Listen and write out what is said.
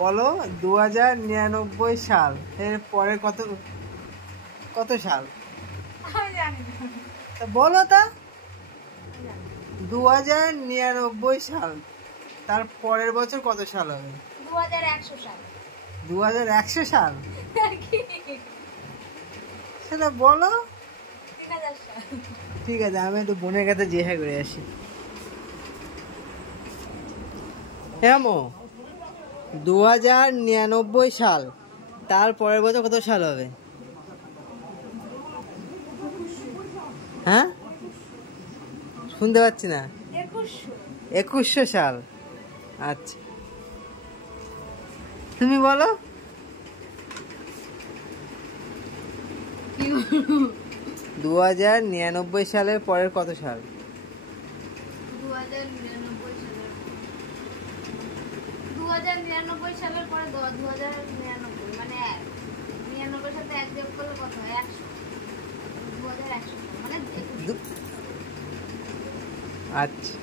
বলো 2099 সাল এর পরে কত কত সাল? বলো তা। 2099 সাল তার পরের বছর কত সাল হবে? 2100 সাল। 2100 সাল সেটা বলো। 3000 সাল। ঠিক আছে, আমি একটু বোনের কাছে জিজ্ঞাসা করে আসি। এমো 2099 সাল তার পরের বছর কত সাল হবে? হ্যাঁ, শুনতে পাচ্ছি না। 2100 সাল। আচ্ছা, তুমি বলো। 2099 সালের পরের কত সাল? 2099 সালের পরে 2099 মানে 99 সাথে 1 যোগ করলে কত হয়? 100। 2100 মানে আচ্ছা।